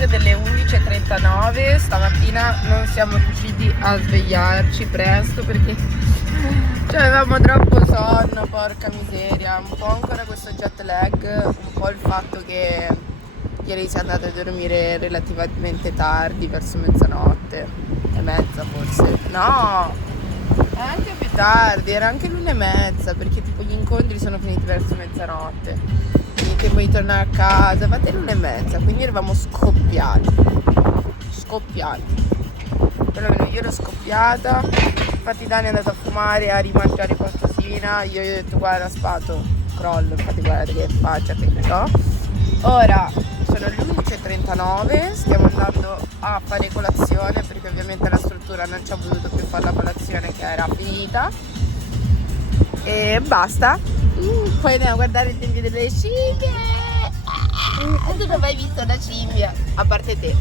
mezzanotte delle 11:39. Stamattina non siamo riusciti a svegliarci presto perché avevamo troppo sonno, porca miseria. Un po' ancora questo jet lag, un po' il fatto che ieri si è andato a dormire relativamente tardi, verso mezzanotte e mezza forse. No, anche più tardi, era anche l'1:30, perché tipo gli incontri sono finiti verso mezzanotte, quindi tempo di tornare a casa, infatti l'1:30, quindi eravamo scoppiati, perlomeno io ero scoppiata. Infatti Dani è andato a fumare, a rimangiare qualcosina, io gli ho detto guarda Spato, crollo, infatti guarda che faccia che ho. Ora sono le 11:39, stiamo andando a fare colazione perché ovviamente la struttura non ci ha potuto più fare la colazione che era finita. E basta. Poi andiamo a guardare il tempio delle scimmie. E tu non hai mai visto una scimmia? A parte te.